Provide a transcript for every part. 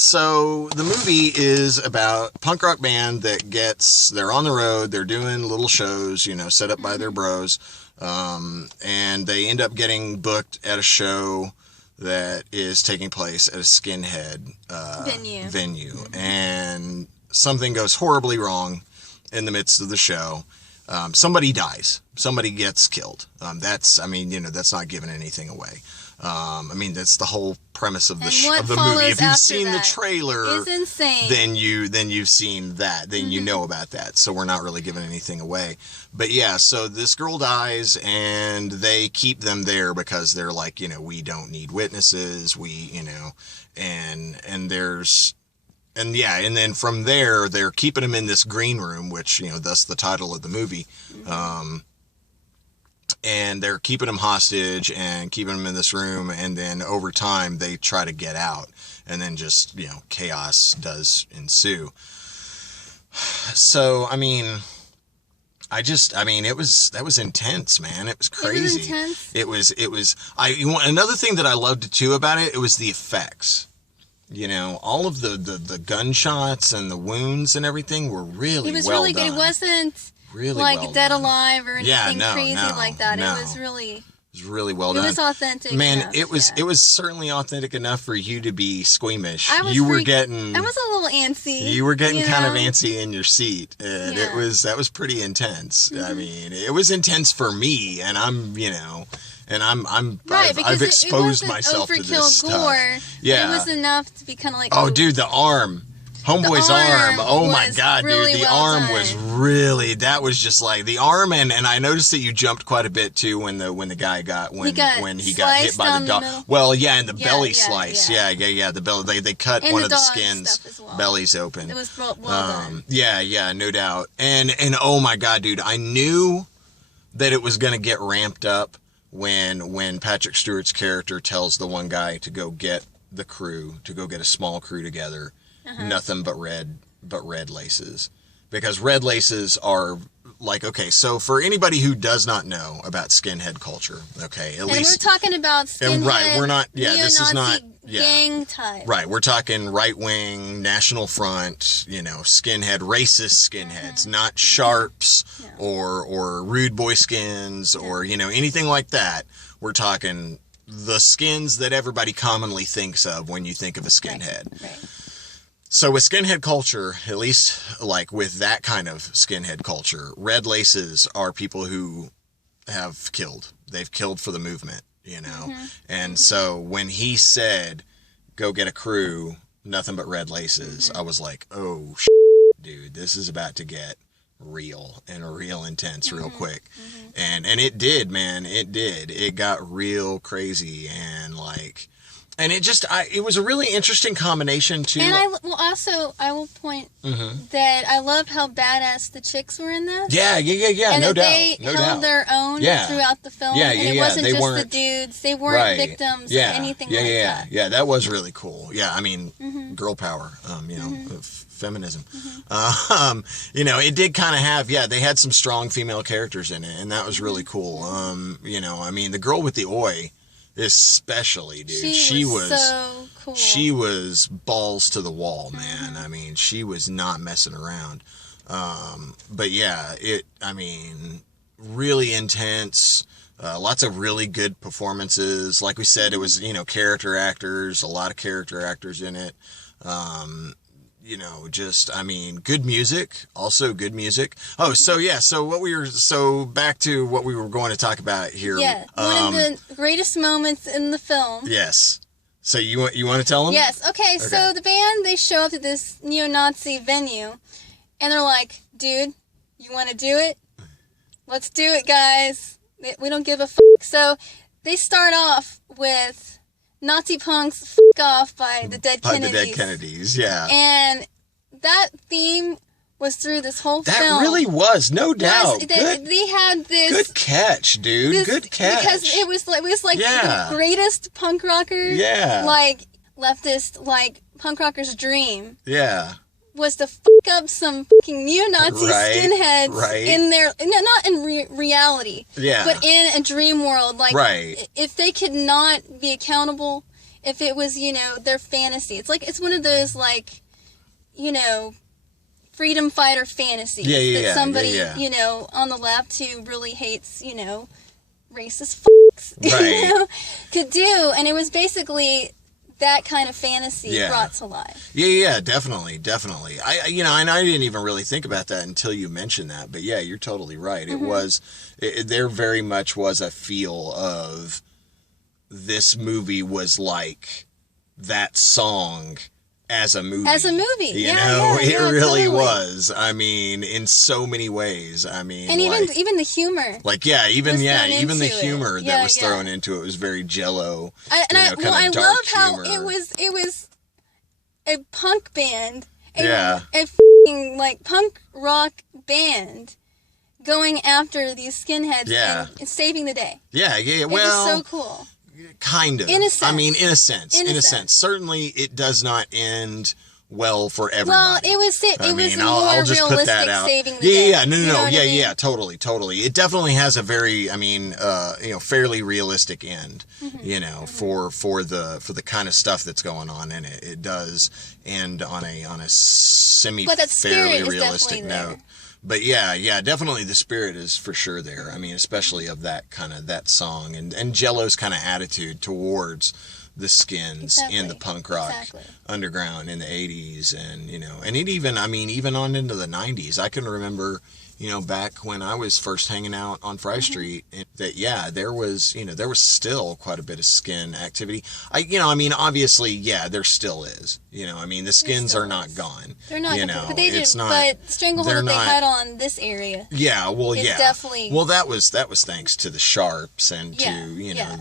So the movie is about a punk rock band that they're on the road, they're doing little shows, set up by their bros, and they end up getting booked at a show that is taking place at a skinhead venue. And something goes horribly wrong in the midst of the show. Somebody dies. Somebody gets killed. That's not giving anything away. That's the whole premise of the movie. If you've seen the trailer, is insane. Then you've seen that. Then you know about that. So we're not really giving anything away. But yeah, so this girl dies, and they keep them there because they're like, we don't need witnesses. And then from there, they're keeping them in this green room, which, thus the title of the movie. And they're keeping them hostage and keeping them in this room. And then over time, they try to get out. And then just, chaos does ensue. So, that was intense, man. It was crazy. It was intense. Another thing that I loved too about it was the effects. All of the gunshots and the wounds and everything were really well done. It was really good. It wasn't really like well Dead done. Alive or anything crazy like that. No. It was really well done. It was authentic. Man, enough, it was certainly authentic enough for you to be squeamish. I was a little antsy. You were getting kind of antsy in your seat. And that was pretty intense. Mm-hmm. It was intense for me, and I've exposed myself to this stuff. Gore. Yeah. It was enough to be kind of like, oh, dude, the arm. Homeboy's arm. Oh my God, really dude. The well arm done. was really, that was just like the arm. And I noticed that you jumped quite a bit too when the guy got when he got hit by the dog. Well, yeah, and the belly slice. Yeah. The belly, they cut and one the of the skins bellies open. It was well done. Yeah, no doubt. And oh my God, dude, I knew that it was going to get ramped up when Patrick Stewart's character tells the one guy to go get the crew, to go get a small crew together. Nothing but red laces, because red laces are like, okay, so for anybody who does not know about skinhead culture, okay, at least we're talking about skinhead, right, we're not, this is not gang type, right, we're talking right-wing National Front, skinhead, racist skinheads, not sharps or rude boy skins or anything like that. We're talking the skins that everybody commonly thinks of when you think of a skinhead. Right. So with skinhead culture, at least like with that kind of skinhead culture, red laces are people who have killed. They've killed for the movement, And so when he said, go get a crew, nothing but red laces, I was like, oh, dude, this is about to get real and real intense real quick. And it did, man. It did. It got real crazy and it just, it was a really interesting combination too. And I will point that I loved how badass the chicks were in that. Yeah, and no doubt. They held their own throughout the film. And it wasn't they just weren't, the dudes. They weren't victims or anything like that. Yeah, that was really cool. Yeah, girl power, feminism. It did kind of have, they had some strong female characters in it, and that was really cool. The girl with the oi, especially, dude. She was so cool. She was balls to the wall, man. She was not messing around. But yeah, really intense. Lots of really good performances. Like we said, it was, character actors, a lot of character actors in it. Good music, also good music. Oh, so back to what we were going to talk about here. Yeah, one of the greatest moments in the film. Yes. So you want to tell them? Yes. Okay, so the band, they show up to this neo-Nazi venue, and they're like, dude, you want to do it? Let's do it, guys. We don't give a fuck. So they start off with Nazi punks, f*** off by the Dead Kennedys. By the Dead Kennedys, yeah. And that theme was through this whole film. That really was, no doubt. They had this... Good catch, dude. Good catch. Because it was like the greatest punk rocker, leftist, punk rocker's dream. Yeah. Was to fuck up some fucking neo-Nazi skinheads in their, not in reality, but in a dream world. If they could not be accountable if it was, their fantasy. It's one of those, freedom fighter fantasies that somebody, on the left who really hates, racist Right. could do. And it was basically that kind of fantasy brought to life. Yeah, definitely. And I didn't even really think about that until you mentioned that. But yeah, you're totally right. There very much was a feel of this movie was like that song as a movie. It really totally was. I mean, in so many ways. I mean, and even the humor. Even the humor that was thrown into it was very Jello. I love how it was a punk band, a f***ing punk rock band going after these skinheads and saving the day. Yeah. It was so cool. Kind of. In a sense. I mean, in a sense. Certainly, it does not end well for everybody. Well, it was I'll just put that out. Saving the day. Yeah, totally. It definitely has a very, fairly realistic end. For the kind of stuff that's going on in it. It does end on a fairly realistic note. But yeah, definitely the spirit is for sure there. I mean, especially of that song and Jello's kind of attitude towards the Skins in the punk rock underground in the 80s and it even on into the 90s. I can remember, back when I was first hanging out on Fry Street, that there was still quite a bit of Skin activity. Obviously, there still is. The Skins are not gone. They're not, but Stranglehold that they had on this area. Yeah, definitely. Well, that was thanks to the Sharps and to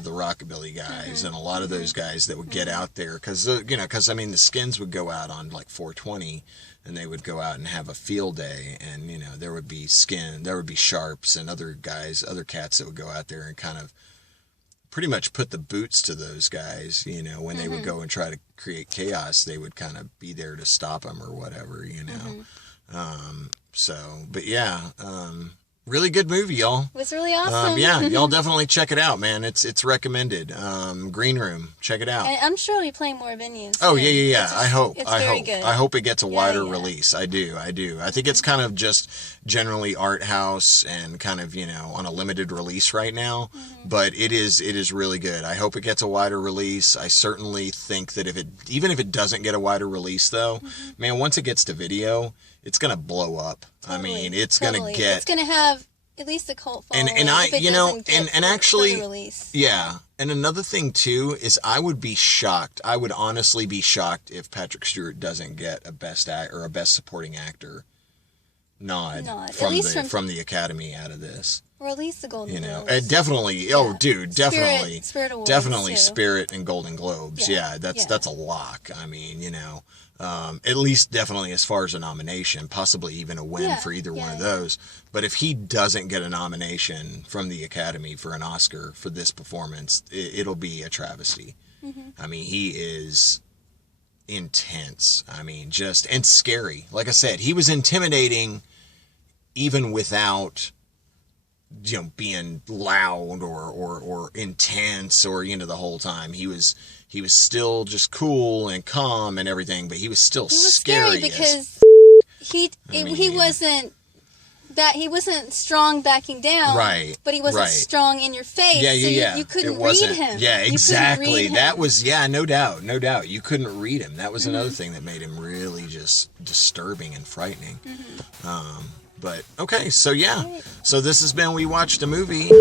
the Rockabilly guys and a lot of those guys that would get out there because the Skins would go out on like 420. And they would go out and have a field day, and there would be Sharps and other cats that would go out there and kind of pretty much put the boots to those guys. When they would go and try to create chaos, they would kind of be there to stop them or whatever. Really good movie, y'all. It was really awesome. Y'all definitely check it out, man. It's recommended. Green Room, check it out. And I'm sure we'll be playing more venues. Oh, yeah. I hope. Good. I hope it gets a wider release. I do. I think it's kind of just generally art house and kind of, on a limited release right now. But it is really good. I hope it gets a wider release. I certainly think that even if it doesn't get a wider release, though, man, once it gets to video, it's going to blow up. Totally, I mean, it's going to get... It's going to have at least a cult following. And actually, release. Yeah. And another thing, too, is I would be shocked. I would honestly be shocked if Patrick Stewart doesn't get a Best Supporting Actor nod from the Academy out of this. Or at least the Golden Globes. Definitely. Oh, dude, definitely. Spirit Awards, definitely too. Spirit and Golden Globes. Yeah, that's a lock. I mean, at least definitely as far as a nomination, possibly even a win for either one of those. But if he doesn't get a nomination from the Academy for an Oscar for this performance, it'll be a travesty. I mean, he is intense. I mean, and scary. Like I said, he was intimidating even without being loud or intense or the whole time. He was still just cool and calm and everything, but he was still scary because he wasn't strong backing down, right? But he wasn't strong in your face. You couldn't read him. Yeah, exactly. That was no doubt. You couldn't read him. That was another thing that made him really just disturbing and frightening. But okay, so so this has been We Watched a Movie.